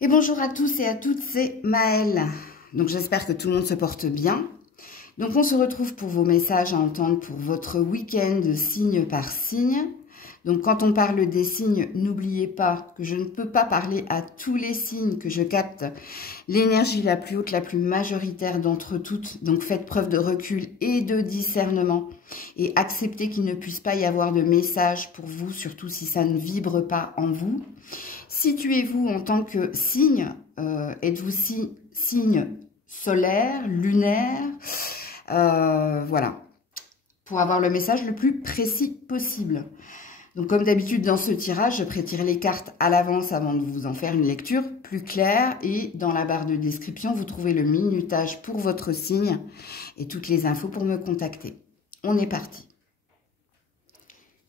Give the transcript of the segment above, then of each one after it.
Et bonjour à tous et à toutes, c'est Maëlle. Donc j'espère que tout le monde se porte bien. Donc on se retrouve pour vos messages à entendre pour votre week-end signe par signe. Donc quand on parle des signes, n'oubliez pas que je ne peux pas parler à tous les signes, que je capte l'énergie la plus haute, la plus majoritaire d'entre toutes. Donc faites preuve de recul et de discernement et acceptez qu'il ne puisse pas y avoir de message pour vous, surtout si ça ne vibre pas en vous. Situez-vous en tant que signe, êtes-vous signe solaire, lunaire, voilà, pour avoir le message le plus précis possible. Donc comme d'habitude dans ce tirage, je prétire les cartes à l'avance avant de vous en faire une lecture plus claire. Et dans la barre de description, vous trouvez le minutage pour votre signe et toutes les infos pour me contacter. On est parti.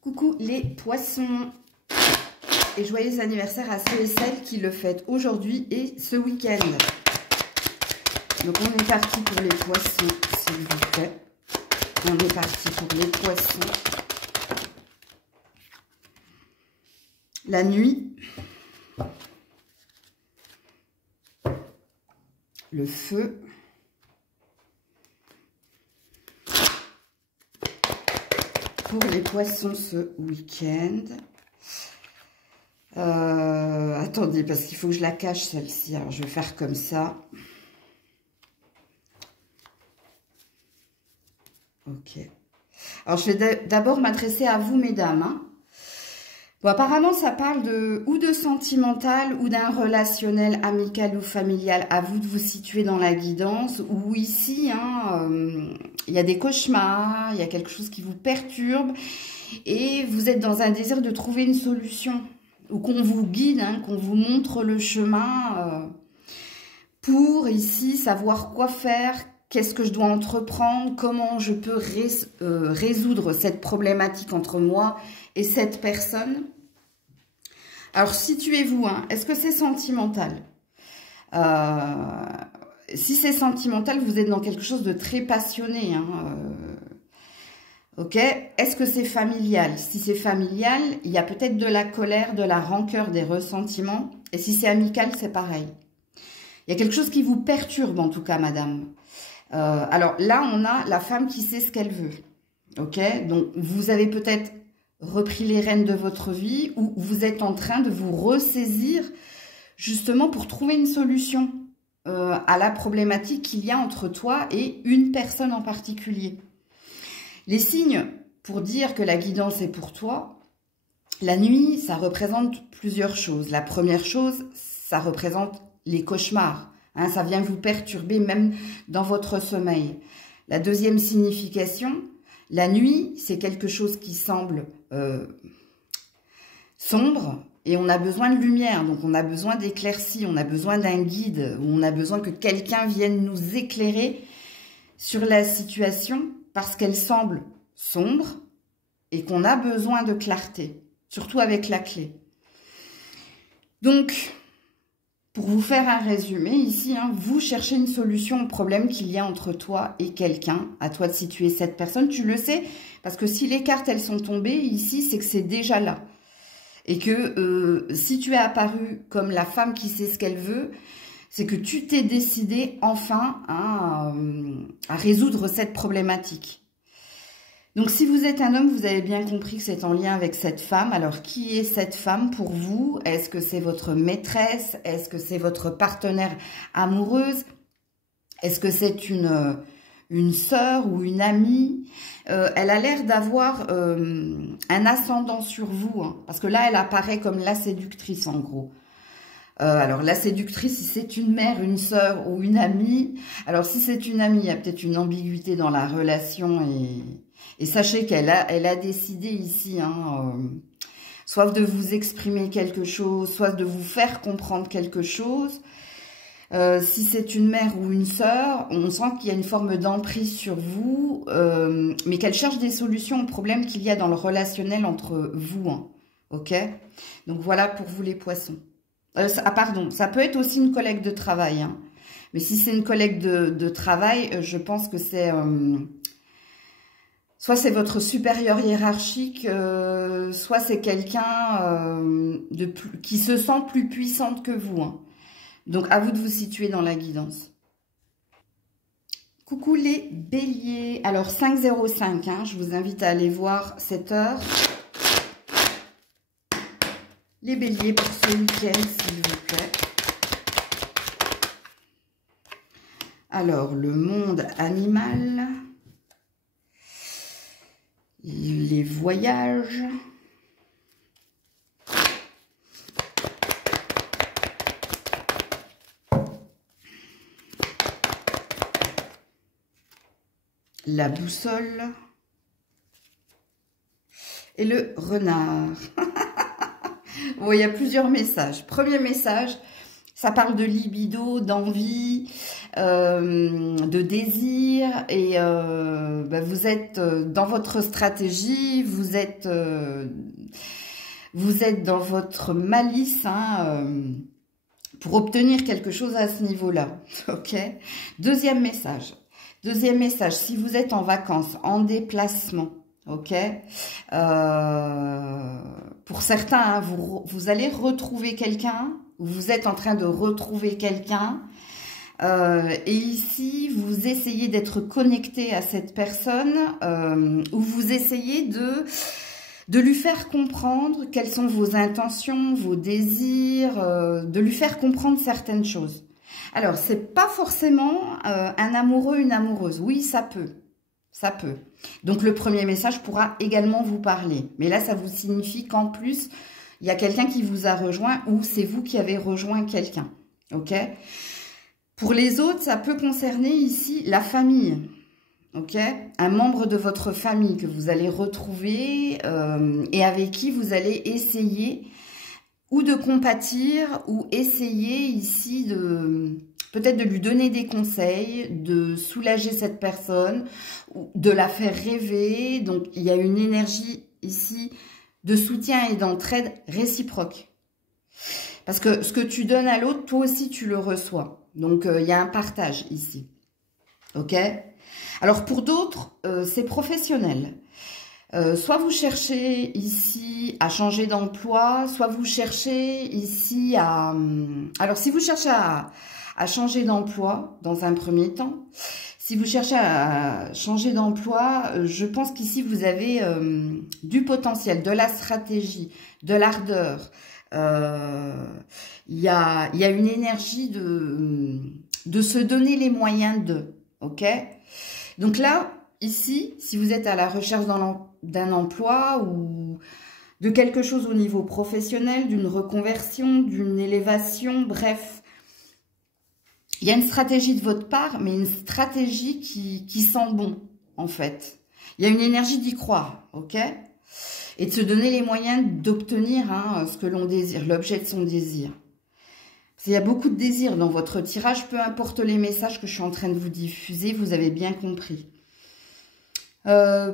Coucou les poissons et joyeux anniversaire à ceux et celles qui le fêtent aujourd'hui et ce week-end. Donc on est parti pour les poissons, s'il vous plaît. On est parti pour les poissons. La nuit, le feu, pour les poissons ce week-end. Attendez, parce qu'il faut que je la cache celle-ci. Alors je vais faire comme ça. Ok. Alors je vais d'abord m'adresser à vous, mesdames, hein. Bon, apparemment, ça parle de sentimental ou d'un relationnel amical ou familial. À vous de vous situer dans la guidance. Ou ici, hein, il y a des cauchemars, il y a quelque chose qui vous perturbe. Et vous êtes dans un désir de trouver une solution. Ou qu'on vous guide, hein, qu'on vous montre le chemin pour ici savoir quoi faire. Qu'est-ce que je dois entreprendre? Comment je peux résoudre cette problématique entre moi et cette personne? Alors, situez-vous, hein, est-ce que c'est sentimental? Si c'est sentimental, vous êtes dans quelque chose de très passionné. Hein, ok? Est-ce que c'est familial? Si c'est familial, il y a peut-être de la colère, de la rancœur, des ressentiments. Et si c'est amical, c'est pareil. Il y a quelque chose qui vous perturbe, en tout cas, madame. Alors là, on a la femme qui sait ce qu'elle veut. Ok? Donc, vous avez peut-être repris les rênes de votre vie ou vous êtes en train de vous ressaisir justement pour trouver une solution à la problématique qu'il y a entre toi et une personne en particulier. Les signes pour dire que la guidance est pour toi, la nuit, ça représente plusieurs choses. La première chose, ça représente les cauchemars. Hein, ça vient vous perturber même dans votre sommeil. La deuxième signification, la nuit, c'est quelque chose qui semble sombre et on a besoin de lumière. Donc on a besoin d'éclaircie, on a besoin d'un guide, on a besoin que quelqu'un vienne nous éclairer sur la situation parce qu'elle semble sombre et qu'on a besoin de clarté, surtout avec la clé. Donc, pour vous faire un résumé ici, hein, vous cherchez une solution au problème qu'il y a entre toi et quelqu'un. À toi de situer cette personne. Tu le sais, parce que si les cartes, elles sont tombées ici, c'est que c'est déjà là. Et que si tu es apparu comme la femme qui sait ce qu'elle veut, c'est que tu t'es décidé enfin à résoudre cette problématique. Donc, si vous êtes un homme, vous avez bien compris que c'est en lien avec cette femme. Alors, qui est cette femme pour vous? Est-ce que c'est votre maîtresse? Est-ce que c'est votre partenaire amoureuse? Est-ce que c'est une sœur ou une amie? Elle a l'air d'avoir un ascendant sur vous, hein, parce que là, elle apparaît comme la séductrice, en gros. Alors, la séductrice, si c'est une mère, une sœur ou une amie. Alors, si c'est une amie, il y a peut-être une ambiguïté dans la relation et sachez qu'elle a décidé ici, hein, soit de vous exprimer quelque chose, soit de vous faire comprendre quelque chose. Si c'est une mère ou une sœur, on sent qu'il y a une forme d'emprise sur vous, mais qu'elle cherche des solutions aux problèmes qu'il y a dans le relationnel entre vous. Hein, ok? Donc, voilà pour vous les poissons. Pardon, ça peut être aussi une collègue de travail. Hein. Mais si c'est une collègue de travail, je pense que c'est... soit c'est votre supérieur hiérarchique, soit c'est quelqu'un qui se sent plus puissante que vous. Hein. Donc, à vous de vous situer dans la guidance. Coucou les béliers. Alors, 505, hein, je vous invite à aller voir cette heure. Les béliers pour ce week-end, s'il vous plaît. Alors, le monde animal. Les voyages. La boussole et le renard. Bon, il y a plusieurs messages. Premier message, ça parle de libido, d'envie, de désir. Et vous êtes dans votre stratégie, vous êtes dans votre malice pour obtenir quelque chose à ce niveau-là. Ok. Deuxième message. Deuxième message, si vous êtes en vacances, en déplacement, ok, pour certains, hein, vous allez retrouver quelqu'un, vous êtes en train de retrouver quelqu'un, et ici, vous essayez d'être connecté à cette personne, ou vous essayez de lui faire comprendre quelles sont vos intentions, vos désirs, de lui faire comprendre certaines choses. Alors, c'est pas forcément un amoureux, une amoureuse. Oui, ça peut. Ça peut. Donc, le premier message pourra également vous parler. Mais là, ça vous signifie qu'en plus, il y a quelqu'un qui vous a rejoint ou c'est vous qui avez rejoint quelqu'un. Ok? Pour les autres, ça peut concerner ici la famille. Ok? Un membre de votre famille que vous allez retrouver et avec qui vous allez essayer ou de compatir, ou essayer ici peut-être de lui donner des conseils, de soulager cette personne, ou de la faire rêver. Donc, il y a une énergie ici de soutien et d'entraide réciproque. Parce que ce que tu donnes à l'autre, toi aussi, tu le reçois. Donc, il y a un partage ici. Ok? Alors, pour d'autres, c'est professionnel. Soit vous cherchez ici à changer d'emploi, soit vous cherchez ici à... Alors, si vous cherchez à changer d'emploi dans un premier temps, si vous cherchez à changer d'emploi, je pense qu'ici, vous avez du potentiel, de la stratégie, de l'ardeur. Il y a une énergie de se donner les moyens de... Ok? Donc là, ici, si vous êtes à la recherche d'un emploi ou de quelque chose au niveau professionnel, d'une reconversion, d'une élévation, bref, il y a une stratégie de votre part, mais une stratégie qui sent bon, en fait. Il y a une énergie d'y croire, ok? Et de se donner les moyens d'obtenir ce que l'on désire, l'objet de son désir. Il y a beaucoup de désirs dans votre tirage, peu importe les messages que je suis en train de vous diffuser, vous avez bien compris.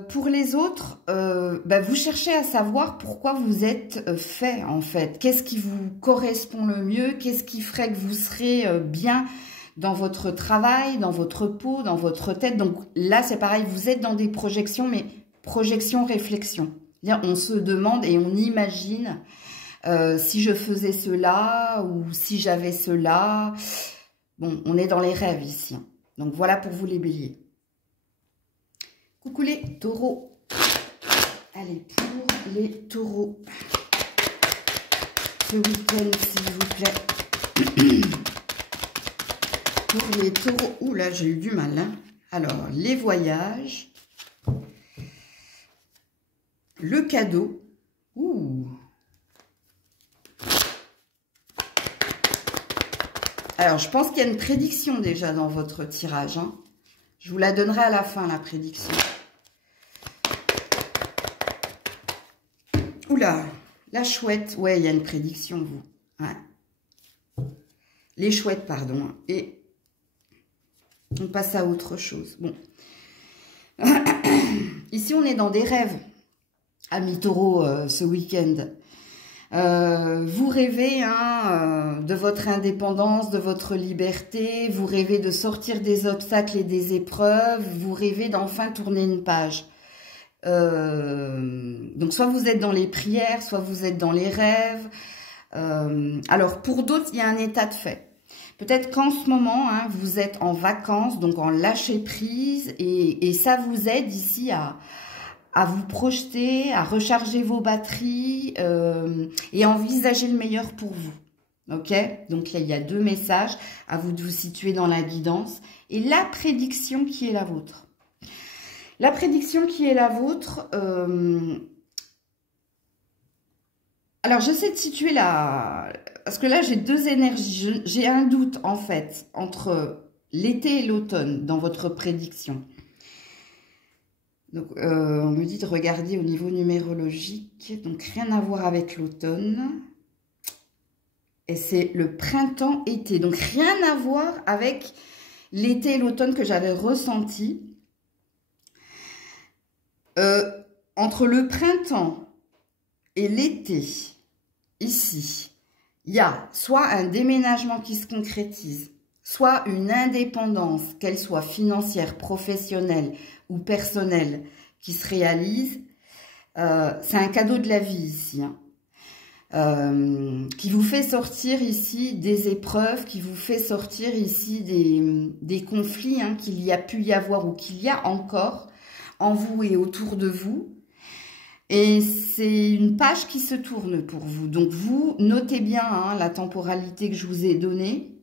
Pour les autres, vous cherchez à savoir pourquoi vous êtes fait, en fait. Qu'est-ce qui vous correspond le mieux? Qu'est-ce qui ferait que vous serez bien dans votre travail, dans votre peau, dans votre tête? Donc là, c'est pareil, vous êtes dans des projections, mais projections, réflexions. On se demande et on imagine si je faisais cela ou si j'avais cela. Bon, on est dans les rêves ici. Donc voilà pour vous les béliers. Coucou les taureaux. Allez, pour les taureaux. Ce week-end, s'il vous plaît. Pour les taureaux. Ouh là, j'ai eu du mal. Hein. Alors, les voyages. Le cadeau. Ouh. Alors, je pense qu'il y a une prédiction déjà dans votre tirage. Hein. Je vous la donnerai à la fin, la prédiction. Oula, la chouette. Ouais, il y a une prédiction, vous. Ouais. Les chouettes, pardon. Et on passe à autre chose. Bon. Ici, on est dans des rêves, amis taureaux, ce week-end. Vous rêvez de votre indépendance, de votre liberté, vous rêvez de sortir des obstacles et des épreuves, vous rêvez d'enfin tourner une page. Donc soit vous êtes dans les prières, soit vous êtes dans les rêves. Alors pour d'autres, il y a un état de fait. Peut-être qu'en ce moment, hein, vous êtes en vacances, donc en lâcher prise, et ça vous aide ici à vous projeter, à recharger vos batteries et à envisager le meilleur pour vous. Ok? Donc il y a 2 messages, à vous de vous situer dans la guidance, et la prédiction qui est la vôtre. La prédiction qui est la vôtre... alors, j'essaie de situer la... Parce que là, j'ai 2 énergies. J'ai un doute, en fait, entre l'été et l'automne dans votre prédiction. Donc, on me dit de regarder au niveau numérologique. Donc, rien à voir avec l'automne. Et c'est le printemps-été. Donc, rien à voir avec l'été et l'automne que j'avais ressenti. Entre le printemps et l'été, ici, il y a soit un déménagement qui se concrétise, soit une indépendance, qu'elle soit financière, professionnelle ou personnelle, qui se réalise. C'est un cadeau de la vie ici, hein. Qui vous fait sortir ici des épreuves, qui vous fait sortir ici des conflits, hein, qu'il y a pu y avoir ou qu'il y a encore en vous et autour de vous. Et c'est une page qui se tourne pour vous. Donc, vous notez bien, hein, la temporalité que je vous ai donnée.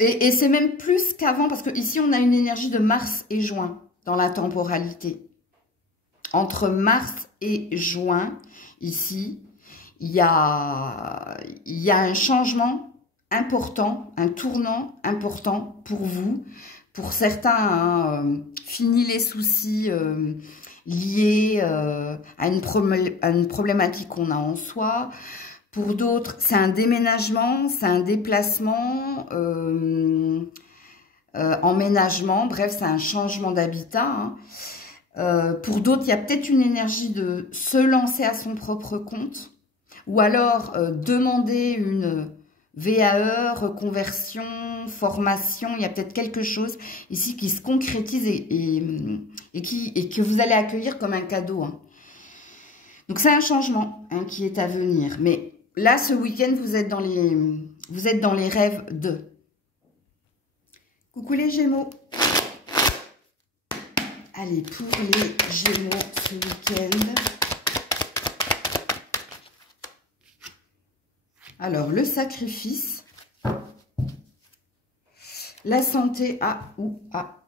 Et c'est même plus qu'avant, parce que ici on a une énergie de mars et juin dans la temporalité. Entre mars et juin, ici, il y a un changement important, un tournant important pour vous. Pour certains, hein, fini les soucis liés à une problématique qu'on a en soi. Pour d'autres, c'est un déménagement, c'est un déplacement, emménagement, bref, c'est un changement d'habitat, hein. Pour d'autres, il y a peut-être une énergie de se lancer à son propre compte, ou alors demander une VAE, reconversion, formation. Il y a peut-être quelque chose ici qui se concrétise et que vous allez accueillir comme un cadeau, hein. Donc c'est un changement, hein, qui est à venir. Mais là, ce week-end, vous êtes dans les rêves de. Coucou les Gémeaux. Allez, pour les Gémeaux ce week-end. Alors, le sacrifice, la santé ou à.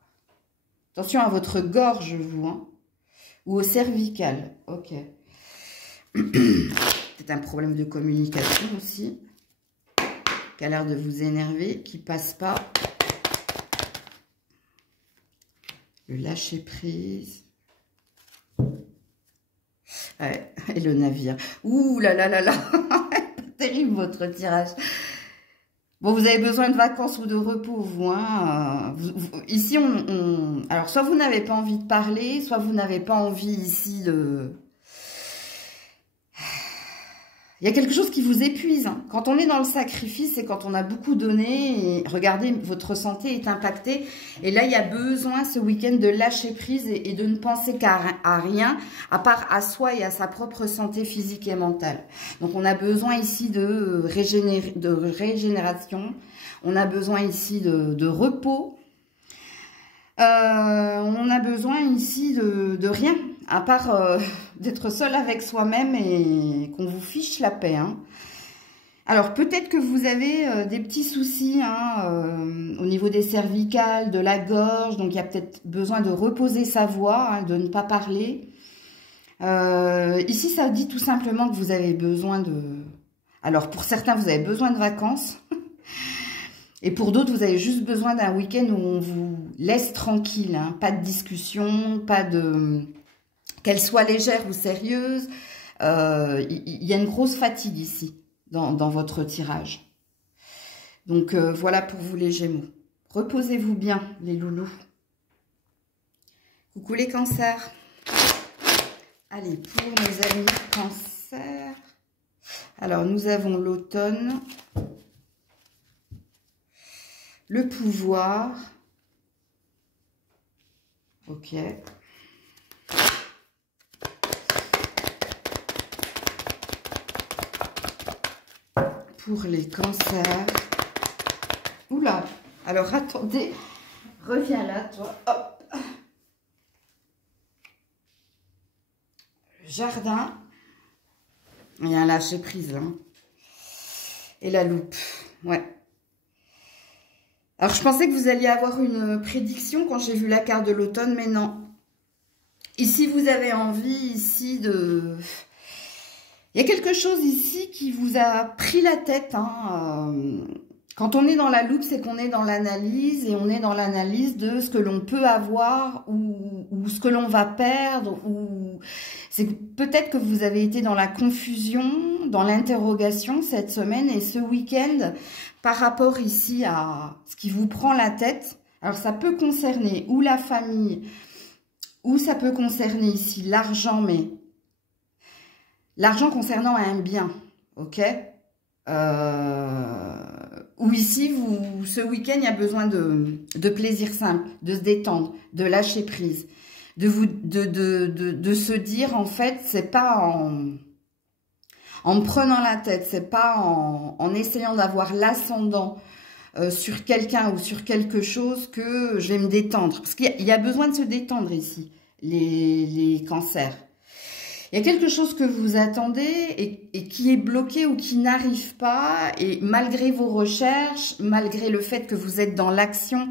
Attention à votre gorge, vous, hein, ou au cervical. Ok. C'est un problème de communication aussi, qui a l'air de vous énerver, qui passe pas. Le lâcher prise. Ouais, et le navire. Ouh là là là là. Terrible votre tirage. Bon, vous avez besoin de vacances ou de repos, vous, hein. Ici, alors, soit vous n'avez pas envie de parler, soit vous n'avez pas envie ici de... Il y a quelque chose qui vous épuise, hein. Quand on est dans le sacrifice, c'est quand on a beaucoup donné. Et regardez, votre santé est impactée. Et là, il y a besoin ce week-end de lâcher prise et de ne penser à rien, à part à soi et à sa propre santé physique et mentale. Donc, on a besoin ici de régénération. On a besoin ici de repos. On a besoin ici de rien, à part d'être seul avec soi-même et qu'on vous fiche la paix, hein. Alors, peut-être que vous avez des petits soucis, hein, au niveau des cervicales, de la gorge. Donc, il y a peut-être besoin de reposer sa voix, hein, de ne pas parler. Ici, ça dit tout simplement que vous avez besoin de... Alors, pour certains, vous avez besoin de vacances. Et pour d'autres, vous avez juste besoin d'un week-end où on vous laisse tranquille, hein. Pas de discussion, pas de... Qu'elle soit légère ou sérieuse. Il y a une grosse fatigue ici, dans votre tirage. Donc, voilà pour vous les Gémeaux. Reposez-vous bien, les loulous. Coucou les cancers. Allez, pour mes amis cancers. Alors, nous avons l'automne. Le pouvoir. Ok. pour les cancers. Oula, alors attendez, reviens là, toi. Hop. Le jardin. Il y a un lâcher prise, hein. Et la loupe, ouais. Alors, je pensais que vous alliez avoir une prédiction quand j'ai vu la carte de l'automne, mais non. Ici, vous avez envie, ici, de... Il y a quelque chose ici qui vous a pris la tête, hein. Quand on est dans la loupe, c'est qu'on est dans l'analyse, et on est dans l'analyse de ce que l'on peut avoir, ou ce que l'on va perdre, ou... C'est peut-être que vous avez été dans la confusion, dans l'interrogation cette semaine, et ce week-end, par rapport ici à ce qui vous prend la tête, alors ça peut concerner ou la famille, ou ça peut concerner ici l'argent, mais l'argent concernant un bien, ok, ou ici, ce week-end, il y a besoin de plaisir simple, de se détendre, de lâcher prise, de se dire, en fait, c'est pas en me prenant la tête, c'est pas en essayant d'avoir l'ascendant sur quelqu'un ou sur quelque chose que je vais me détendre. Parce qu'il y a besoin de se détendre ici, les cancers. Il y a quelque chose que vous attendez et qui est bloqué ou qui n'arrive pas. Et malgré vos recherches, malgré le fait que vous êtes dans l'action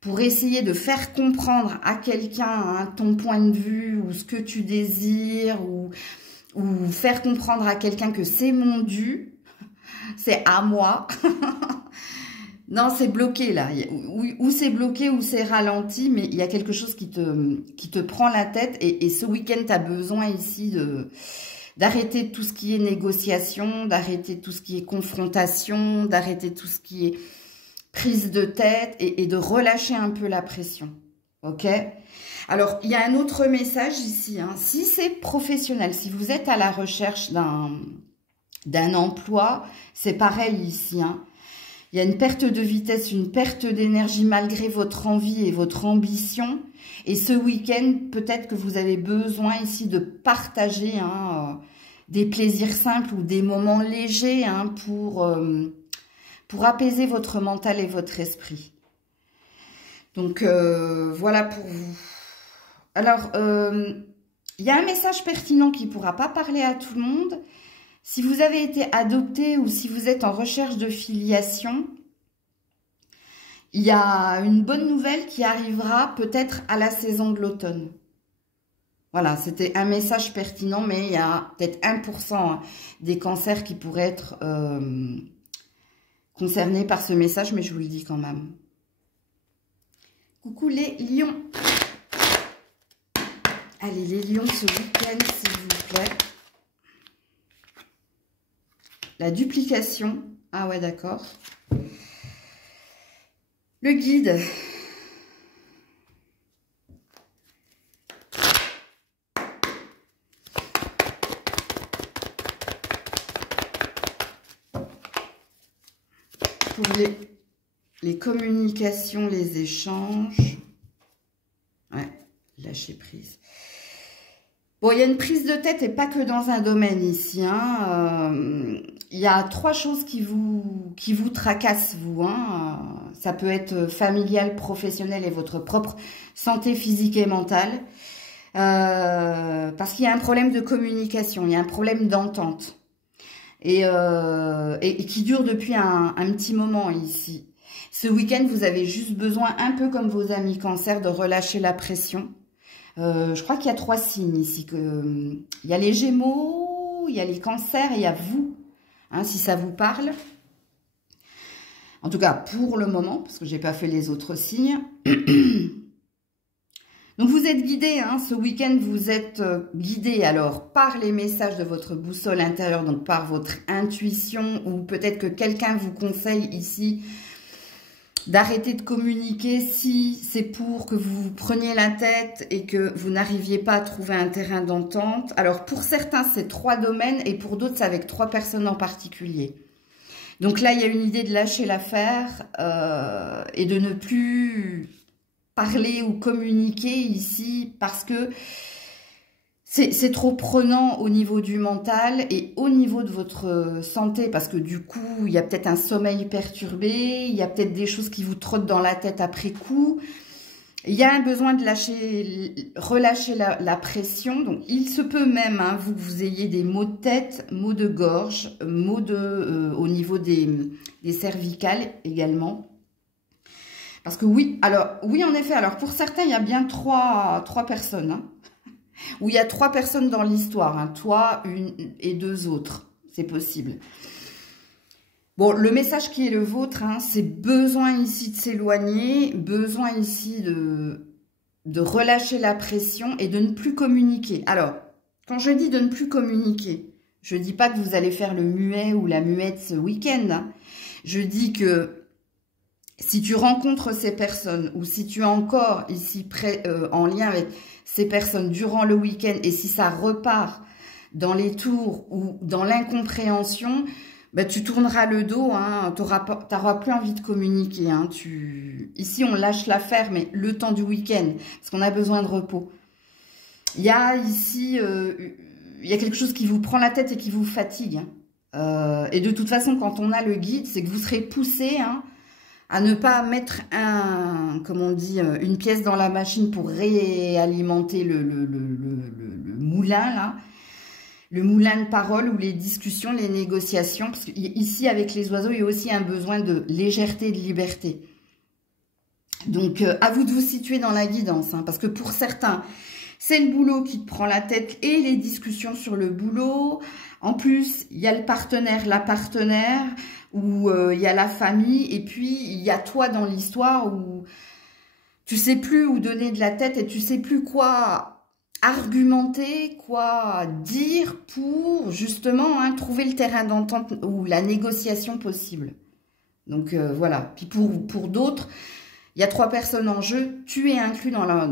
pour essayer de faire comprendre à quelqu'un hein, ton point de vue ou ce que tu désires ou faire comprendre à quelqu'un que c'est mon dû, c'est à moi. Non, c'est bloqué là. Ou c'est bloqué ou c'est ralenti, mais il y a quelque chose qui te prend la tête. Et ce week-end, tu as besoin ici d'arrêter tout ce qui est négociation, d'arrêter tout ce qui est confrontation, d'arrêter tout ce qui est prise de tête et de relâcher un peu la pression. Ok ? Alors, il y a un autre message ici. Hein. Si c'est professionnel, si vous êtes à la recherche d'un emploi, c'est pareil ici. Hein. Il y a une perte de vitesse, une perte d'énergie malgré votre envie et votre ambition. Et ce week-end, peut-être que vous avez besoin ici de partager hein, des plaisirs simples ou des moments légers hein, pour apaiser votre mental et votre esprit. Donc, voilà pour vous. Alors, il y a un message pertinent qui ne pourra pas parler à tout le monde. Si vous avez été adopté ou si vous êtes en recherche de filiation, il y a une bonne nouvelle qui arrivera peut-être à la saison de l'automne. Voilà, c'était un message pertinent, mais il y a peut-être 1% des cancers qui pourraient être concernés par ce message, mais je vous le dis quand même. Coucou les lions. Allez, les lions ce week-end, s'il vous plaît. La duplication. Ah ouais, d'accord. Le guide. Pour les communications, les échanges. Ouais, lâcher prise. Bon, il y a une prise de tête et pas que dans un domaine ici. Hein. Il y a 3 choses qui vous tracassent, vous. Hein. Ça peut être familial, professionnel et votre propre santé physique et mentale. Parce qu'il y a un problème de communication, il y a un problème d'entente. Et qui dure depuis un petit moment ici. Ce week-end, vous avez juste besoin, un peu comme vos amis cancer, de relâcher la pression. Je crois qu'il y a 3 signes ici. Il y a les Gémeaux, il y a les cancers et il y a vous, hein, si ça vous parle. En tout cas, pour le moment, parce que je n'ai pas fait les autres signes. Donc, vous êtes guidé, hein, ce week-end, vous êtes guidé alors par les messages de votre boussole intérieure, donc par votre intuition, ou peut-être que quelqu'un vous conseille ici d'arrêter de communiquer si c'est pour que vous vous preniez la tête et que vous n'arriviez pas à trouver un terrain d'entente. Alors, pour certains, c'est 3 domaines et pour d'autres, c'est avec 3 personnes en particulier. Donc là, il y a une idée de lâcher l'affaire et de ne plus parler ou communiquer ici parce que c'est trop prenant au niveau du mental et au niveau de votre santé, parce que du coup, il y a peut-être un sommeil perturbé, il y a peut-être des choses qui vous trottent dans la tête après coup. Il y a un besoin de relâcher la pression. Donc, il se peut même, hein, vous ayez des maux de tête, maux de gorge, au niveau des cervicales également. Parce que oui, alors, oui, en effet, alors pour certains, il y a bien trois personnes, hein, où il y a 3 personnes dans l'histoire, hein, toi, une et 2 autres, c'est possible. Bon, le message qui est le vôtre, hein, c'est besoin ici de s'éloigner, besoin ici de relâcher la pression et de ne plus communiquer. Alors, quand je dis de ne plus communiquer, je ne dis pas que vous allez faire le muet ou la muette ce week-end. Hein. Je dis que si tu rencontres ces personnes ou si tu es encore ici en lien avec ces personnes durant le week-end et si ça repart dans les tours ou dans l'incompréhension, ben, tu tourneras le dos, hein, tu n'auras plus envie de communiquer. Hein, ici, on lâche l'affaire, mais le temps du week-end, parce qu'on a besoin de repos. Il y a ici, il y a quelque chose qui vous prend la tête et qui vous fatigue. Hein. Et de toute façon, quand on a le guide, c'est que vous serez poussé, hein, à ne pas mettre une pièce dans la machine pour réalimenter le moulin, là. Le moulin de parole ou les discussions, les négociations. Parce qu'ici, avec les oiseaux, il y a aussi un besoin de légèreté et de liberté. Donc, à vous de vous situer dans la guidance. Hein, parce que pour certains, c'est le boulot qui te prend la tête et les discussions sur le boulot. En plus, il y a le partenaire, la partenaire, ou il y a la famille. Et puis, il y a toi dans l'histoire où tu sais plus où donner de la tête et tu sais plus quoi argumenter, quoi dire pour justement trouver le terrain d'entente ou la négociation possible. Donc voilà. Puis pour d'autres, il y a 3 personnes en jeu. Tu es inclus dans la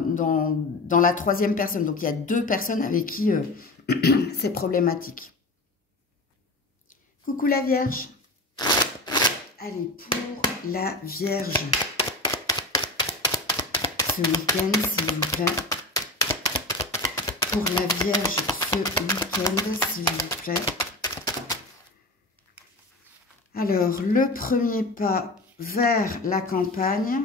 3e personne. Donc il y a 2 personnes avec qui c'est problématique. Coucou la Vierge. Allez, pour la Vierge. Ce week-end, s'il vous plaît. Pour la Vierge ce week-end, s'il vous plaît. Alors, le premier pas vers la campagne.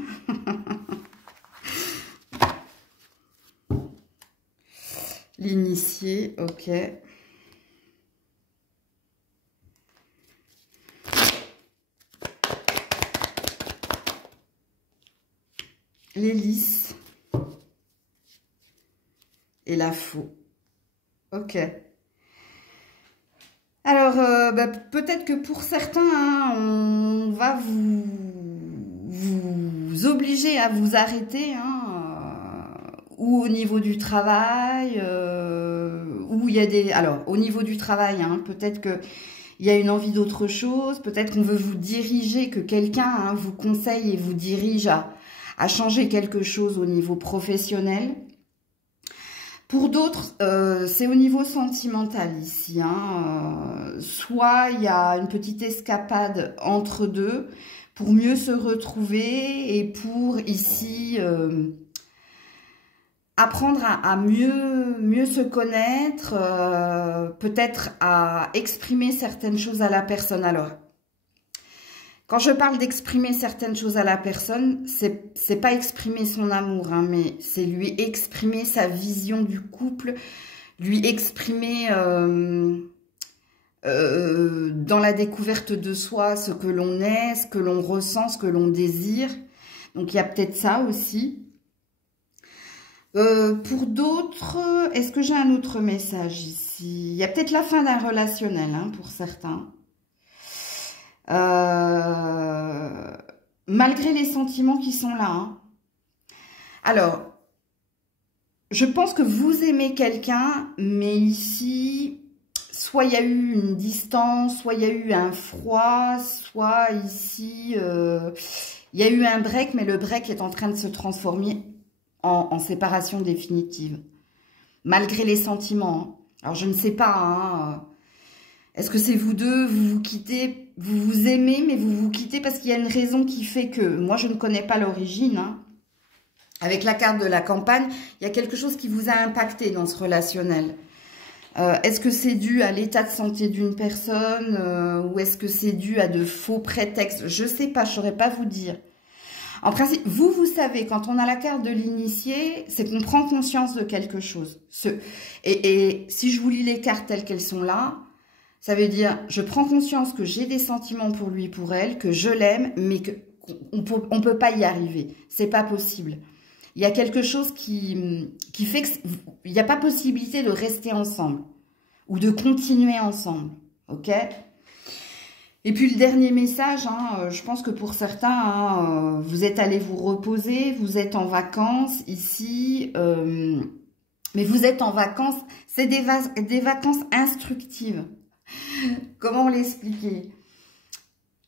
L'initié, ok. L'hélice. Et la faux. Ok. Alors, peut-être que pour certains, hein, on va vous obliger à vous arrêter, hein, ou au niveau du travail, où il y a des... Alors, au niveau du travail, hein, peut-être que il y a une envie d'autre chose, peut-être qu'on veut vous diriger, que quelqu'un hein, vous conseille et vous dirige à changer quelque chose au niveau professionnel. Pour d'autres, c'est au niveau sentimental ici. Hein, soit il y a une petite escapade entre deux pour mieux se retrouver et pour ici apprendre à mieux se connaître, peut-être à exprimer certaines choses à la personne. Alors, quand je parle d'exprimer certaines choses à la personne, c'est pas exprimer son amour, hein, mais c'est lui exprimer sa vision du couple, lui exprimer dans la découverte de soi ce que l'on est, ce que l'on ressent, ce que l'on désire. Donc il y a peut-être ça aussi. Pour d'autres, est-ce que j'ai un autre message ici? Il y a peut-être la fin d'un relationnel hein, pour certains. Malgré les sentiments qui sont là. Hein. Alors, je pense que vous aimez quelqu'un, mais ici, soit il y a eu une distance, soit il y a eu un froid, soit ici, il y a eu un break, mais le break est en train de se transformer en séparation définitive. Malgré les sentiments. Hein. Alors, je ne sais pas, hein, est-ce que c'est vous deux, vous vous quittez, vous vous aimez, mais vous vous quittez parce qu'il y a une raison qui fait que... Moi, je ne connais pas l'origine. Hein. Avec la carte de la campagne, il y a quelque chose qui vous a impacté dans ce relationnel. Est-ce que c'est dû à l'état de santé d'une personne ou est-ce que c'est dû à de faux prétextes? Je ne sais pas, je ne saurais pas vous dire. En principe, vous savez, quand on a la carte de l'initié, c'est qu'on prend conscience de quelque chose. Et si je vous lis les cartes telles qu'elles sont là, ça veut dire, je prends conscience que j'ai des sentiments pour lui, pour elle, que je l'aime, mais qu'on ne peut pas y arriver. C'est pas possible. Il y a quelque chose qui fait qu'il n'y a pas possibilité de rester ensemble ou de continuer ensemble, ok? Et puis le dernier message, hein, je pense que pour certains, hein, vous êtes allés vous reposer, vous êtes en vacances ici, mais vous êtes en vacances, c'est des vacances instructives. Comment l'expliquer?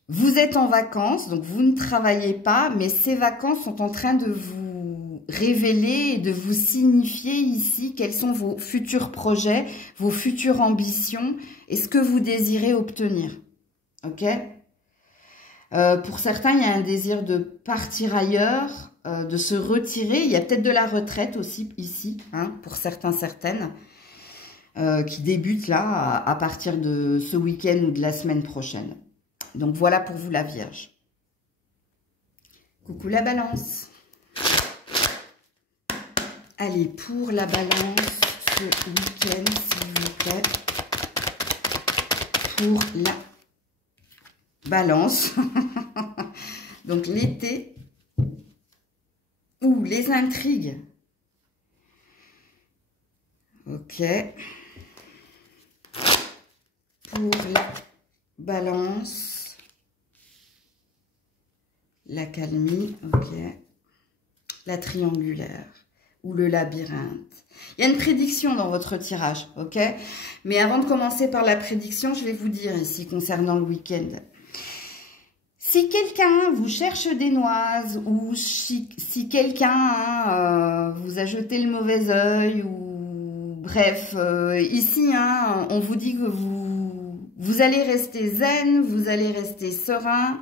Vous êtes en vacances, donc vous ne travaillez pas, mais ces vacances sont en train de vous révéler et de vous signifier ici quels sont vos futurs projets, vos futures ambitions et ce que vous désirez obtenir. Ok? Pour certains, il y a un désir de partir ailleurs, de se retirer. Il y a peut-être de la retraite aussi ici, hein, pour certains, certaines, qui débutent là à partir de ce week-end ou de la semaine prochaine. Donc voilà pour vous la Vierge. Coucou la Balance. Allez, pour la Balance, ce week-end, s'il vous plaît. Pour la Balance. Donc l'été ou les intrigues. Ok. Pour la Balance. La calmie, ok. La triangulaire ou le labyrinthe. Il y a une prédiction dans votre tirage, ok? Mais avant de commencer par la prédiction, je vais vous dire ici concernant le week-end. Si quelqu'un vous cherche des noises ou si quelqu'un vous a jeté le mauvais œil ou bref, ici on vous dit que vous allez rester zen, vous allez rester serein.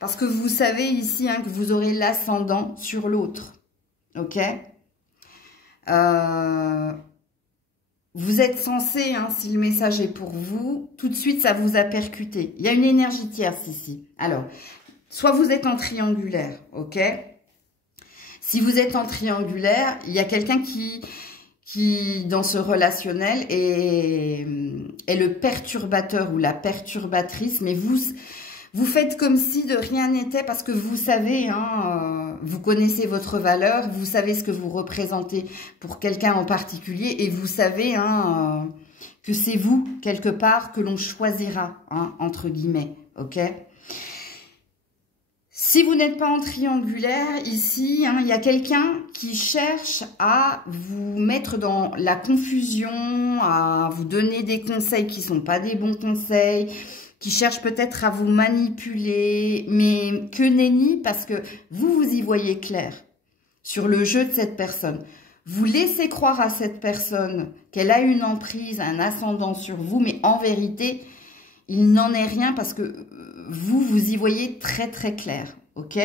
Parce que vous savez ici que vous aurez l'ascendant sur l'autre. Ok? Vous êtes censé, si le message est pour vous, tout de suite ça vous a percuté. Il y a une énergie tierce ici. Alors, soit vous êtes en triangulaire, ok? Si vous êtes en triangulaire, il y a quelqu'un qui, dans ce relationnel, est le perturbateur ou la perturbatrice, mais vous faites comme si de rien n'était parce que vous savez, vous connaissez votre valeur, vous savez ce que vous représentez pour quelqu'un en particulier et vous savez que c'est vous, quelque part, que l'on choisira, entre guillemets, ok? Si vous n'êtes pas en triangulaire, ici, il y a quelqu'un qui cherche à vous mettre dans la confusion, à vous donner des conseils qui ne sont pas des bons conseils, qui cherche peut-être à vous manipuler, mais que nenni, parce que vous y voyez clair sur le jeu de cette personne. Vous laissez croire à cette personne qu'elle a une emprise, un ascendant sur vous, mais en vérité, il n'en est rien parce que vous y voyez très très clair, ok?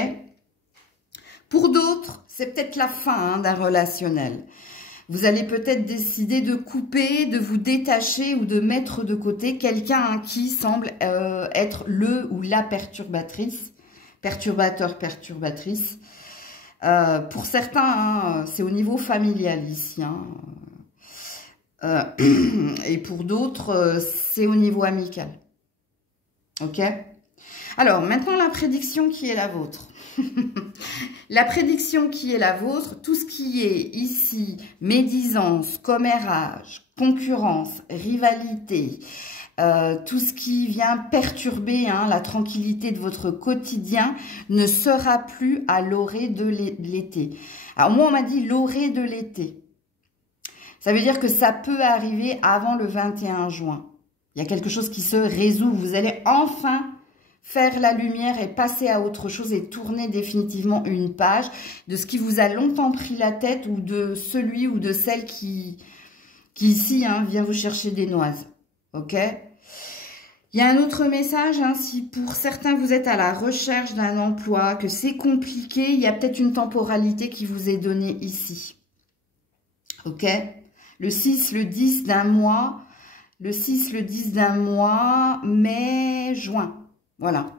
Pour d'autres, c'est peut-être la fin d'un relationnel. Vous allez peut-être décider de couper, de vous détacher ou de mettre de côté quelqu'un qui semble être le ou la perturbatrice, perturbatrice. Pour certains, c'est au niveau familial ici. Et pour d'autres, c'est au niveau amical. Ok? Alors, maintenant, la prédiction qui est la vôtre. La prédiction qui est la vôtre, tout ce qui est ici, médisance, commérage, concurrence, rivalité, tout ce qui vient perturber la tranquillité de votre quotidien ne sera plus à l'orée de l'été. Alors moi, on m'a dit l'orée de l'été. Ça veut dire que ça peut arriver avant le 21 juin. Il y a quelque chose qui se résout. Vous allez enfin faire la lumière et passer à autre chose et tourner définitivement une page de ce qui vous a longtemps pris la tête ou de celui ou de celle qui ici, vient vous chercher des noises. Ok? Il y a un autre message, hein, si pour certains vous êtes à la recherche d'un emploi, que c'est compliqué, il y a peut-être une temporalité qui vous est donnée ici. Ok? Le 6, le 10 d'un mois, le 6, le 10 d'un mois, mai, juin. Voilà.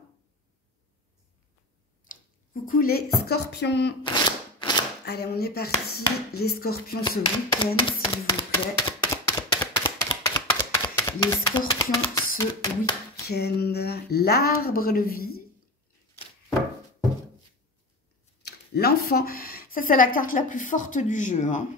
Coucou les scorpions. Allez, on est parti. Les scorpions ce week-end, s'il vous plaît. Les scorpions ce week-end. L'arbre de vie. L'enfant. Ça, c'est la carte la plus forte du jeu. Hein.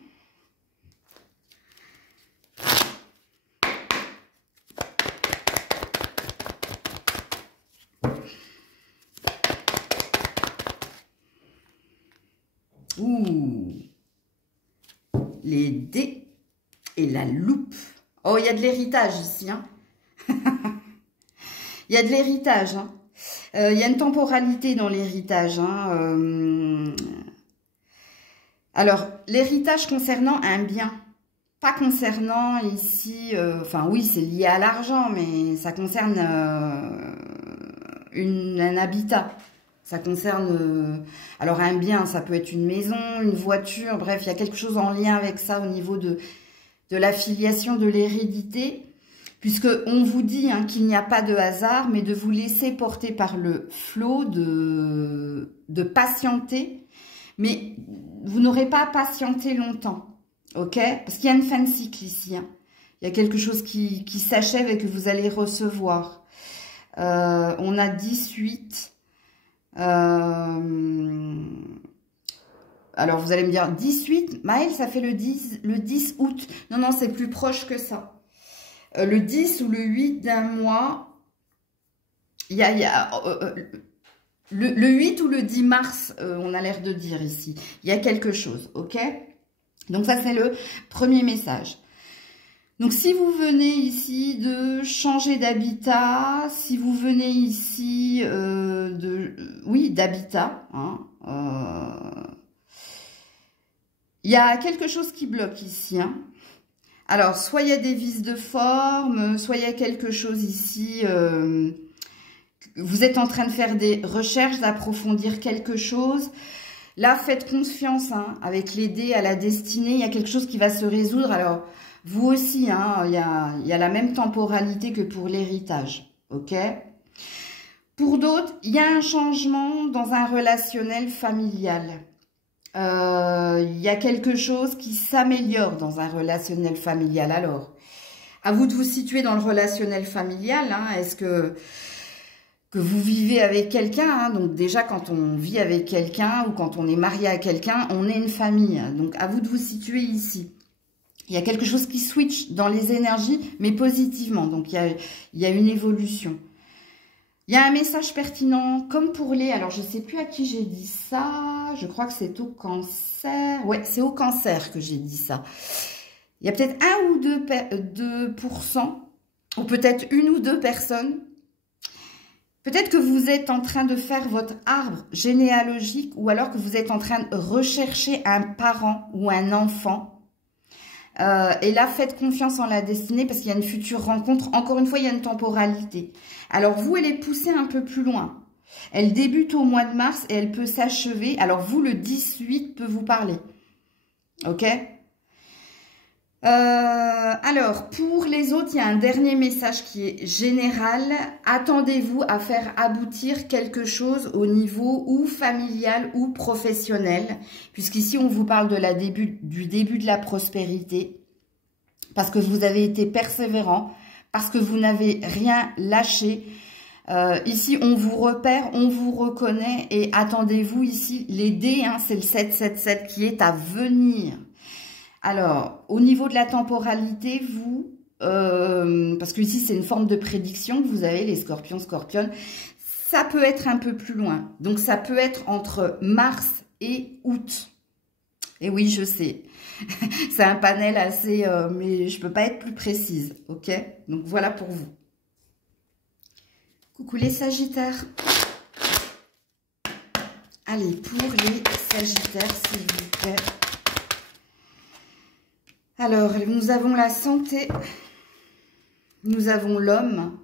Ouh. Les dés et la loupe. Oh, il y a de l'héritage ici. Hein. Il y a de l'héritage. Hein. Il y a une temporalité dans l'héritage. Hein. Alors, l'héritage concernant un bien. Pas concernant ici... enfin, oui, c'est lié à l'argent, mais ça concerne un habitat. Ça concerne... alors, un bien, ça peut être une maison, une voiture. Bref, il y a quelque chose en lien avec ça au niveau de la filiation, de l'hérédité. Puisque on vous dit hein, qu'il n'y a pas de hasard, mais de vous laisser porter par le flot, de patienter. Mais vous n'aurez pas à patienter longtemps, ok? Parce qu'il y a une fin de cycle ici. Hein. Il y a quelque chose qui s'achève et que vous allez recevoir. On a 18. Alors, vous allez me dire 18. Maëlle, ça fait le 10 août. Non, non, c'est plus proche que ça. Le 10 ou le 8 d'un mois, il y a le 8 ou le 10 mars, on a l'air de dire ici. Il y a quelque chose, ok? Donc ça, c'est le premier message. Donc si vous venez ici de changer d'habitat, si vous venez ici d'habitat, hein, il y a quelque chose qui bloque ici, hein. Alors, soit il y a des vices de forme, soit il y a quelque chose ici, vous êtes en train de faire des recherches, d'approfondir quelque chose. Là, faites confiance hein, avec les dés à la destinée, il y a quelque chose qui va se résoudre. Alors, vous aussi, hein, il y a la même temporalité que pour l'héritage, ok? Pour d'autres, il y a un changement dans un relationnel familial. Il y a quelque chose qui s'améliore dans un relationnel familial. Alors, à vous de vous situer dans le relationnel familial. Hein. Est-ce que vous vivez avec quelqu'un hein. Donc déjà, quand on vit avec quelqu'un ou quand on est marié à quelqu'un, on est une famille. Donc, à vous de vous situer ici. Il y a quelque chose qui switch dans les énergies, mais positivement. Donc, il y a une évolution. Il y a un message pertinent, comme pour les... Alors, je ne sais plus à qui j'ai dit ça. Je crois que c'est au cancer. Ouais, c'est au cancer que j'ai dit ça. Il y a peut-être 1 ou 2%, ou peut-être 1 ou 2 personnes. Peut-être que vous êtes en train de faire votre arbre généalogique, ou alors que vous êtes en train de rechercher un parent ou un enfant. Et là, faites confiance en la destinée parce qu'il y a une future rencontre. Encore une fois, il y a une temporalité. Alors, vous, elle est poussée un peu plus loin. Elle débute au mois de mars et elle peut s'achever. Alors, vous, le 18 peut vous parler. Ok? Alors, pour les autres, il y a un dernier message qui est général. Attendez-vous à faire aboutir quelque chose au niveau ou familial ou professionnel. Puisqu'ici, on vous parle du début de la prospérité. Parce que vous avez été persévérant. Parce que vous n'avez rien lâché. Ici, on vous repère, on vous reconnaît. Et attendez-vous ici, les dés, hein, c'est le 777 qui est à venir. Alors, au niveau de la temporalité, vous, parce que ici c'est une forme de prédiction que vous avez, les scorpions, scorpionnes, ça peut être un peu plus loin. Donc, ça peut être entre mars et août. Et oui, je sais, c'est un panel assez, mais je peux pas être plus précise, ok? Donc, voilà pour vous. Coucou les sagittaires. Allez, pour les sagittaires, s'il vous plaît. Alors, nous avons la santé, nous avons l'homme,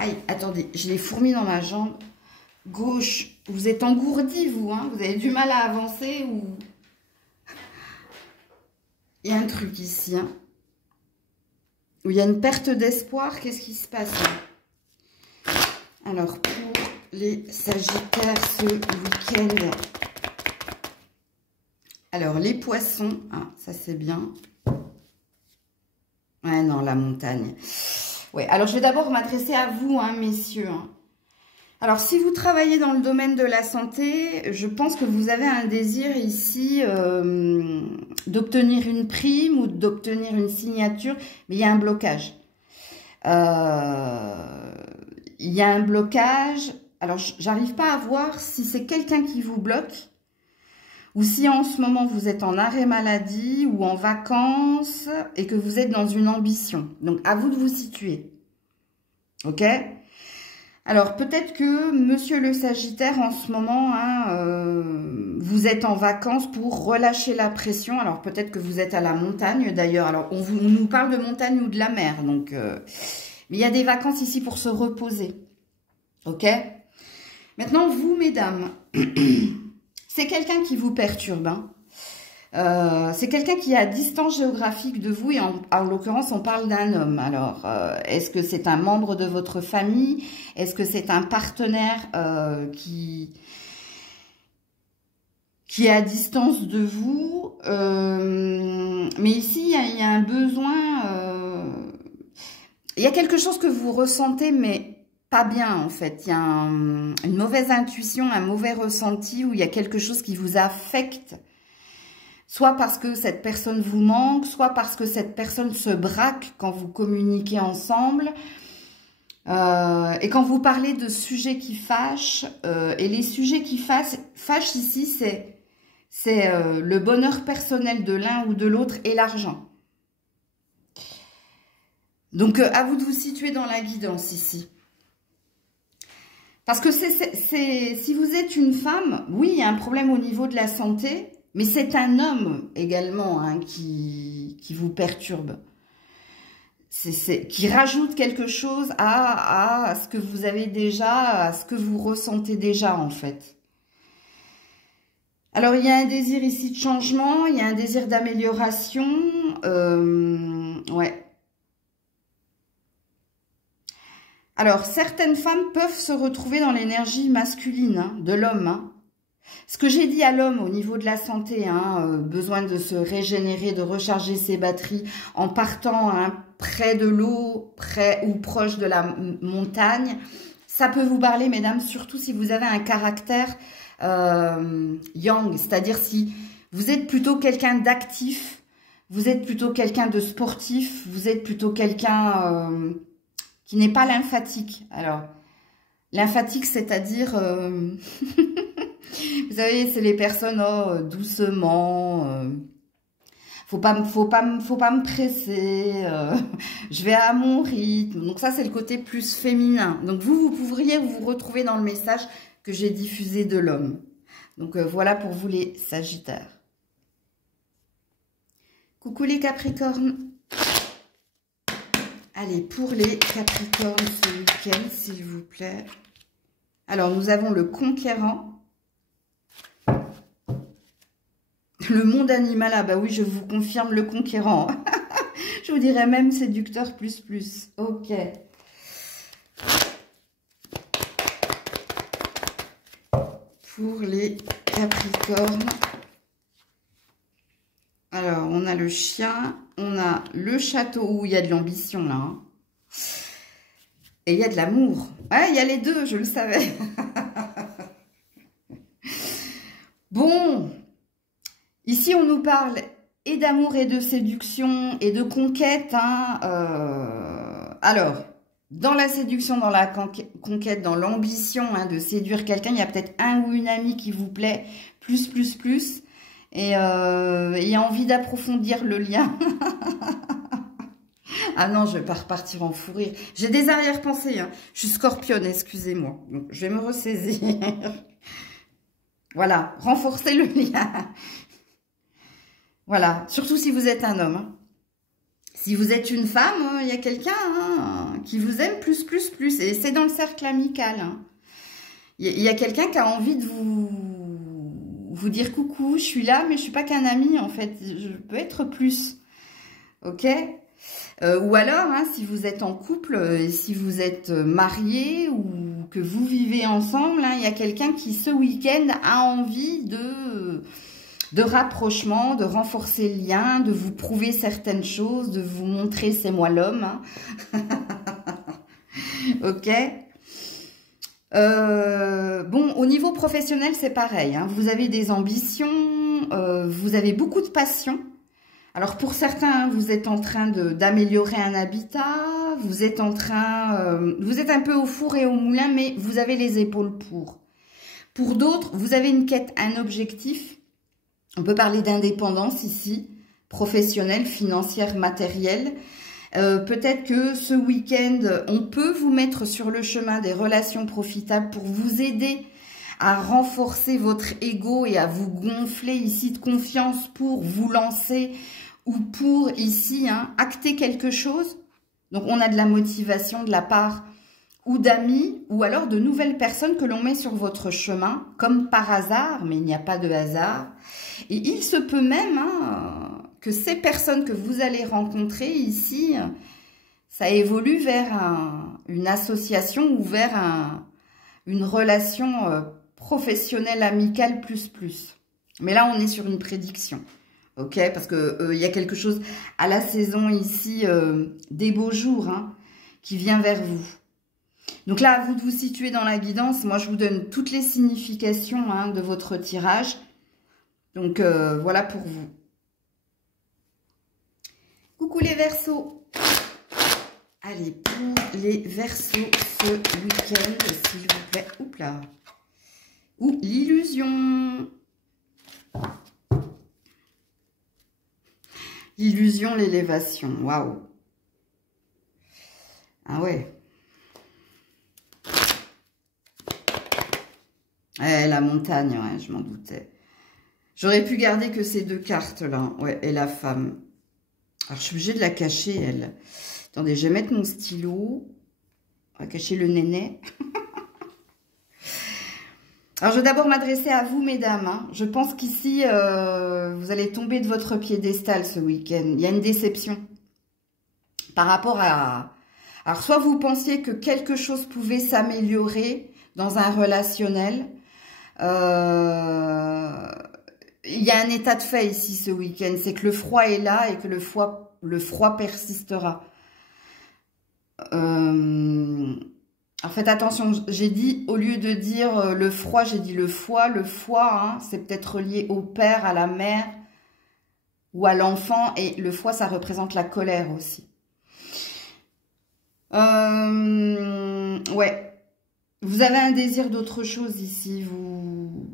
Aïe, attendez, j'ai les fourmis dans ma jambe gauche. Vous êtes engourdi, vous, hein? Vous avez du mal à avancer ou... Il y a un truc ici, hein, où il y a une perte d'espoir. Qu'est-ce qui se passe là? Alors, pour les Sagittaires ce week-end... Alors, les poissons, ah, ça c'est bien. Ouais, non, la montagne. Ouais, alors je vais d'abord m'adresser à vous, hein, messieurs. Hein. Alors, si vous travaillez dans le domaine de la santé, je pense que vous avez un désir ici d'obtenir une prime ou d'obtenir une signature, mais il y a un blocage. Il y a un blocage. Alors, j'arrive pas à voir si c'est quelqu'un qui vous bloque ou si en ce moment vous êtes en arrêt maladie ou en vacances et que vous êtes dans une ambition. Donc, à vous de vous situer. Ok ? Alors, peut-être que, monsieur le Sagittaire, en ce moment, hein, vous êtes en vacances pour relâcher la pression. Alors, peut-être que vous êtes à la montagne, d'ailleurs. Alors, on nous parle de montagne ou de la mer. Donc, mais il y a des vacances ici pour se reposer. Ok ? Maintenant, vous, mesdames, c'est quelqu'un qui vous perturbe. Hein. C'est quelqu'un qui est à distance géographique de vous et en l'occurrence on parle d'un homme. Alors est-ce que c'est un membre de votre famille? Est-ce que c'est un partenaire qui est à distance de vous? Mais ici il y a un besoin, il y a quelque chose que vous ressentez mais pas bien en fait. Il y a une mauvaise intuition, un mauvais ressenti où il y a quelque chose qui vous affecte. Soit parce que cette personne vous manque, soit parce que cette personne se braque quand vous communiquez ensemble. Et quand vous parlez de sujets qui fâchent, et les sujets qui fâchent ici, c'est le bonheur personnel de l'un ou de l'autre et l'argent. Donc, à vous de vous situer dans la guidance ici. Parce que si vous êtes une femme, oui, il y a un problème au niveau de la santé. Mais c'est un homme également hein, qui vous perturbe. Qui rajoute quelque chose à ce que vous avez déjà, à ce que vous ressentez déjà en fait. Alors il y a un désir ici de changement, il y a un désir d'amélioration. Ouais. Alors certaines femmes peuvent se retrouver dans l'énergie masculine hein, de l'homme. Hein. Ce que j'ai dit à l'homme au niveau de la santé, hein, besoin de se régénérer, de recharger ses batteries en partant hein, près de l'eau, près ou proche de la montagne, ça peut vous parler, mesdames, surtout si vous avez un caractère yang, c'est-à-dire si vous êtes plutôt quelqu'un d'actif, vous êtes plutôt quelqu'un de sportif, vous êtes plutôt quelqu'un qui n'est pas lymphatique. Alors, lymphatique, c'est-à-dire... Vous savez, c'est les personnes doucement, faut pas me presser, je vais à mon rythme. Donc ça, c'est le côté plus féminin. Donc vous pourriez vous retrouver dans le message que j'ai diffusé de l'homme. Donc voilà pour vous les Sagittaires. Coucou les Capricornes. Allez, pour les Capricornes ce week-end, s'il vous plaît. Alors, nous avons le Conquérant. Le monde animal, ah bah oui, je vous confirme le Conquérant. Je vous dirais même séducteur plus plus. Ok. Pour les Capricornes. Alors, on a le chien, on a le château où il y a de l'ambition là. Hein. Et il y a de l'amour. Ouais, il y a les deux, je le savais. Bon. Ici, on nous parle et d'amour et de séduction et de conquête. Hein, alors, dans la séduction, dans la conquête, dans l'ambition hein, de séduire quelqu'un, il y a peut-être un ou une amie qui vous plaît, plus. Et il y a envie d'approfondir le lien. Ah non, je vais pas repartir en fou rire. J'ai des arrière-pensées. Hein. Je suis scorpionne, excusez-moi. Donc, je vais me ressaisir. Voilà, renforcer le lien. Voilà, surtout si vous êtes un homme. Hein. Si vous êtes une femme, il y a quelqu'un qui vous aime plus. Et c'est dans le cercle amical. Il y a quelqu'un qui a envie de vous dire coucou, je suis là, mais je suis pas qu'un ami, en fait. Je peux être plus. Ok? Ou alors, si vous êtes en couple, si vous êtes marié ou que vous vivez ensemble, il y a quelqu'un qui, ce week-end, a envie de rapprochement, de renforcer le lien, de vous prouver certaines choses, de vous montrer c'est moi l'homme. Ok. Bon, au niveau professionnel, c'est pareil. Vous avez des ambitions, vous avez beaucoup de passion. Alors pour certains, vous êtes en train d'améliorer un habitat, vous êtes en train, vous êtes un peu au four et au moulin, mais vous avez les épaules pour. Pour d'autres, vous avez une quête, un objectif. On peut parler d'indépendance ici, professionnelle, financière, matérielle. Peut-être que ce week-end, on peut vous mettre sur le chemin des relations profitables pour vous aider à renforcer votre ego et à vous gonfler ici de confiance pour vous lancer ou pour ici acter quelque chose. Donc on a de la motivation de la part ou d'amis, ou alors de nouvelles personnes que l'on met sur votre chemin, comme par hasard, mais il n'y a pas de hasard. Et il se peut même que ces personnes que vous allez rencontrer ici, ça évolue vers une association ou vers une relation professionnelle, amicale, plus. Mais là, on est sur une prédiction, ok? Parce que y a quelque chose à la saison ici, des beaux jours, qui vient vers vous. Donc là, à vous de vous situer dans la guidance. Moi, je vous donne toutes les significations de votre tirage. Donc, voilà pour vous. Coucou les Verseaux. Allez, pour les Verseaux ce week-end, s'il vous plaît. Oups là. Ou l'illusion. L'illusion, l'élévation. Waouh. Ah ouais. La montagne, ouais, je m'en doutais. J'aurais pu garder que ces deux cartes-là. Ouais, et la femme. Alors, je suis obligée de la cacher, elle. Attendez, je vais mettre mon stylo. On va cacher le néné. Alors, je vais d'abord m'adresser à vous, mesdames. Je pense qu'ici, vous allez tomber de votre piédestal ce week-end. Il y a une déception. Par rapport à... Alors, soit vous pensiez que quelque chose pouvait s'améliorer dans un relationnel. Il y a un état de fait ici ce week-end, c'est que le froid est là et que le froid persistera. Alors faites attention, j'ai dit, au lieu de dire le froid, j'ai dit le foie. Le foie, c'est peut-être lié au père, à la mère ou à l'enfant. Et le foie, ça représente la colère aussi. Ouais. Vous avez un désir d'autre chose ici, vous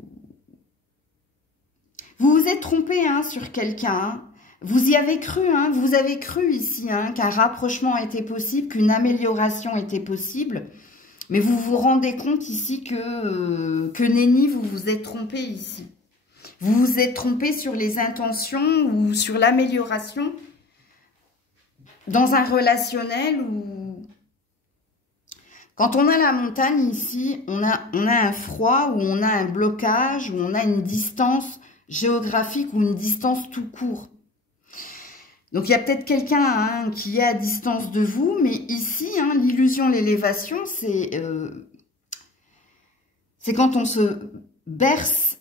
vous êtes trompé sur quelqu'un, vous y avez cru, vous avez cru ici qu'un rapprochement était possible, qu'une amélioration était possible, mais vous vous rendez compte ici que nenni, vous vous êtes trompé ici. Vous vous êtes trompé sur les intentions ou sur l'amélioration dans un relationnel ou... Quand on a la montagne ici, on a un froid ou on a un blocage ou on a une distance géographique ou une distance tout court. Donc, il y a peut-être quelqu'un qui est à distance de vous, mais ici, l'illusion, l'élévation, c'est quand on se berce,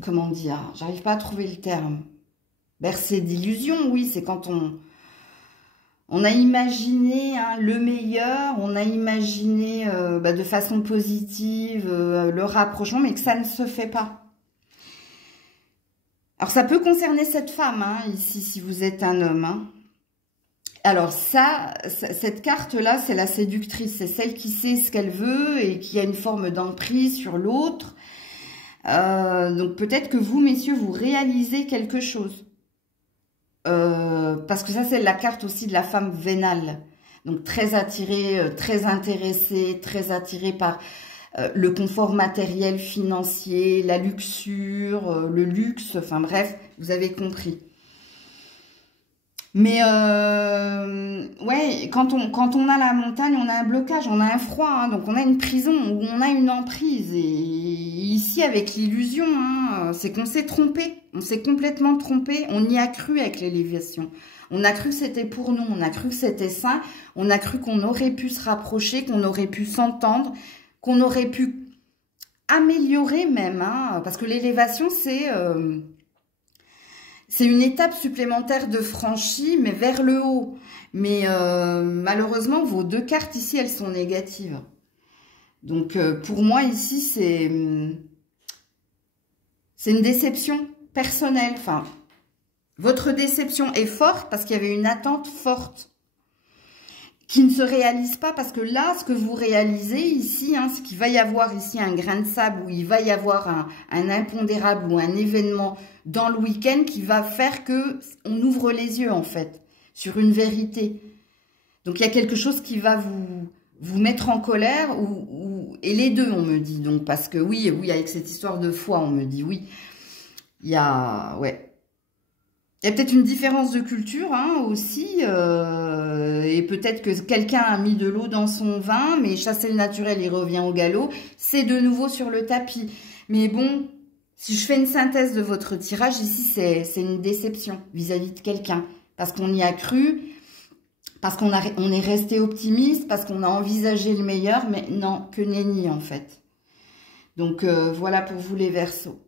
comment dire, j'arrive pas à trouver le terme, bercer d'illusion, oui, c'est quand on a imaginé le meilleur, on a imaginé de façon positive le rapprochement, mais que ça ne se fait pas. Alors, ça peut concerner cette femme, ici, si vous êtes un homme. Alors, cette carte-là, c'est la séductrice. C'est celle qui sait ce qu'elle veut et qui a une forme d'emprise sur l'autre. Donc, peut-être que vous, messieurs, vous réalisez quelque chose. Parce que ça, c'est la carte aussi de la femme vénale. Donc, très attirée, très intéressée, très attirée par le confort matériel, financier, la luxure, le luxe, enfin bref, vous avez compris. Mais ouais, quand on a la montagne, on a un blocage, on a un froid, hein, donc on a une prison où on a une emprise. Et ici, avec l'illusion, hein, c'est qu'on s'est trompé, on s'est complètement trompé, on y a cru avec l'élévation. On a cru que c'était pour nous, on a cru que c'était sain, on a cru qu'on aurait pu se rapprocher, qu'on aurait pu s'entendre, qu'on aurait pu améliorer même, hein, parce que l'élévation, c'est une étape supplémentaire de franchie, mais vers le haut. Mais malheureusement, vos deux cartes ici, elles sont négatives. Donc, pour moi, ici, c'est une déception personnelle. Enfin, votre déception est forte parce qu'il y avait une attente forte qui ne se réalise pas. Parce que là, ce que vous réalisez ici, hein, c'est qu'il va y avoir ici un grain de sable ou il va y avoir un impondérable ou un événement dans le week-end qui va faire que on ouvre les yeux, en fait, sur une vérité. Donc, il y a quelque chose qui va vous mettre en colère et les deux, on me dit. Donc, parce que oui, avec cette histoire de foi, on me dit oui. Il y a, ouais. Il y a peut-être une différence de culture, hein, aussi. Et peut-être que quelqu'un a mis de l'eau dans son vin, mais chasser le naturel, il revient au galop. C'est de nouveau sur le tapis. Mais bon, si je fais une synthèse de votre tirage, ici, c'est une déception vis-à-vis de quelqu'un. Parce qu'on y a cru, parce qu'on est resté optimiste, parce qu'on a envisagé le meilleur, mais non, que nenni, en fait. Donc, voilà pour vous les Verseaux.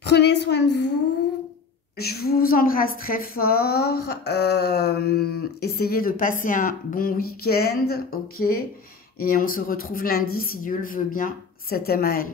Prenez soin de vous. Je vous embrasse très fort. Essayez de passer un bon week-end, ok? Et on se retrouve lundi, si Dieu le veut bien, 7 MAL.